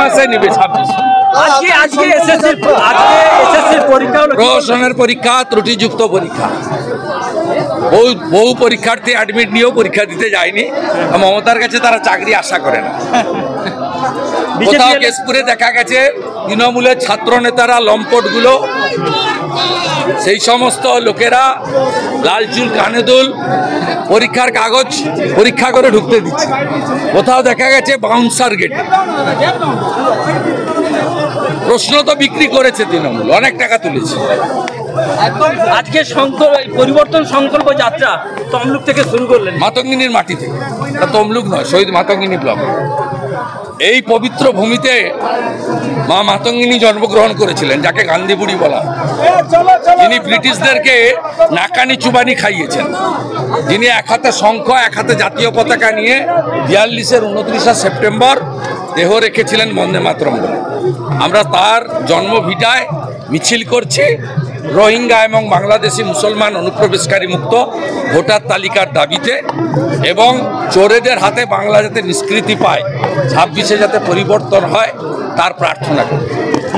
মাসে নিবে 26। প্রহসনের পরীক্ষা ত্রুটিযুক্ত পরীক্ষা, বহু পরীক্ষার্থী অ্যাডমিট নিয়েও পরীক্ষা দিতে যায়নি। মমতার কাছে তারা চাকরি আশা করে না। কোথাও কেশপুরে দেখা গেছে তৃণমূলের ছাত্র নেতারা, লম্পটগুলো, সেই সমস্ত লোকেরা লাল চুল কানে দুল পরীক্ষার কাগজ পরীক্ষা করে ঢুকতে দিচ্ছে। কোথাও দেখা গেছে বাউন্সার গেটে। প্রশ্ন তো বিক্রি করেছে তৃণমূল, অনেক টাকা তুলেছে। আজকে পরিবর্তন সংকল্প যাত্রা তমলুক থেকে শুরু করলেন, মাতঙ্গিনীর মাটি থেকে। তমলুক নয়, শহীদ মাতঙ্গিনী ব্লক। এই পবিত্র ভূমিতে মা মাতঙ্গিনী জন্মগ্রহণ করেছিলেন, যাকে গান্ধী বুড়ি বলা, যিনি ব্রিটিশদেরকে নাকানি চুবানি খাইয়েছেন, যিনি এক হাতে শঙ্খ এক হাতে জাতীয় পতাকা নিয়ে 42-এর 29 সেপ্টেম্বর দেহ রেখেছিলেন বন্দে মাতরম বলে। আমরা তার জন্মভিটায় মিছিল করছি রোহিঙ্গা এবং বাংলাদেশি মুসলমান অনুপ্রবেশকারী মুক্ত ভোটার তালিকার দাবিতে, এবং চোরেদের হাতে বাংলা যাতে নিষ্কৃতি পায়, 26-এ যাতে পরিবর্তন হয় তার প্রার্থনা করি।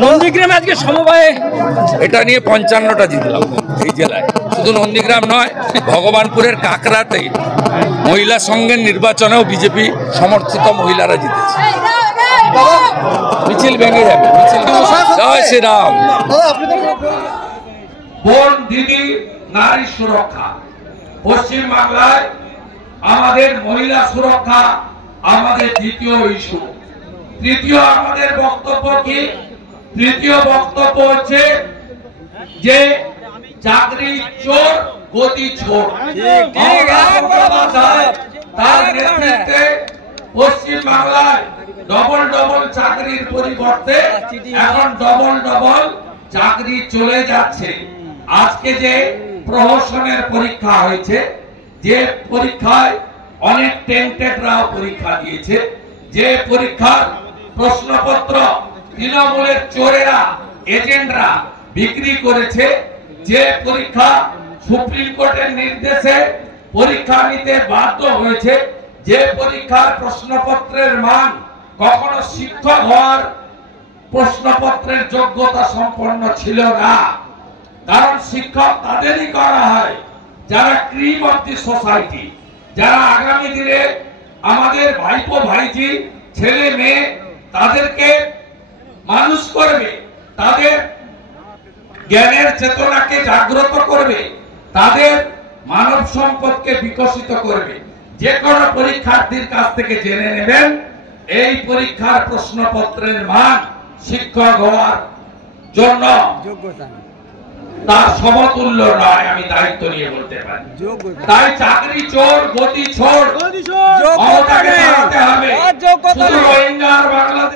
নন্দীগ্রামে আজকে সমবায়ে এটা নিয়ে 55টা জিতলাম এই জেলায়। শুধু নন্দীগ্রাম নয়, ভগবানপুরের কাকরাতে মহিলা সংঘের নির্বাচনেও বিজেপি সমর্থিত মহিলারা জিতেছে। মিছিল ভেঙে যাবে। জয় শ্রীরাম। বোন দিদি নারী সুরক্ষা, পশ্চিম বাংলায় আমাদের মহিলা সুরক্ষা আমাদের দ্বিতীয় ইস্যু। তৃতীয় আমাদের বক্তব্য কি? তৃতীয় বক্তব্য হচ্ছে যে চাকরি চোর গতি ছোট। তার নেতৃত্বে পশ্চিম বাংলায় ডবল চাকরির পরিবর্তে এখন ডবল চাকরি চলে যাচ্ছে। আজকে যে প্রহসনের পরীক্ষা হয়েছে, যে পরীক্ষায় অনেক টেন্টেডরাও পরীক্ষা দিয়েছে, যে পরীক্ষার প্রশ্নপত্র তৃণমূলের চোরেরা এজেন্টরা বিক্রি করেছে, যে পরীক্ষা সুপ্রিম কোর্টের নির্দেশে পরীক্ষা নিতে বাধ্য হয়েছে, যে পরীক্ষার প্রশ্নপত্রের মান কখনো শিক্ষক হওয়ার প্রশ্নপত্রের যোগ্যতা সম্পন্ন ছিল না। কারণ শিক্ষক তাদেরই করা হয় যারা ক্রিম অফ দি সোসাইটি, যারা আগামী দিনে আমাদের ভাইপো ভাইজি ছেলে মেয়ে তাদেরকে মানুষ করবে, তাদের জ্ঞানের চেতনাকে জাগ্রত করবে, তাদের মানব সম্পদকে বিকশিত করবে। যে কোনো পরীক্ষার্থীর কাছ থেকে জেনে নেবেন এই পরীক্ষার প্রশ্নপত্রের মান শিক্ষক হওয়ার জন্য তার সমতুল্য নয়। আমি দায়িত্ব নিয়ে বলতে পারি। তাই চাকরি চোর গতি ছোট, মমতাকে হবে। শুধু রোহিঙ্গা আর বাংলাদেশ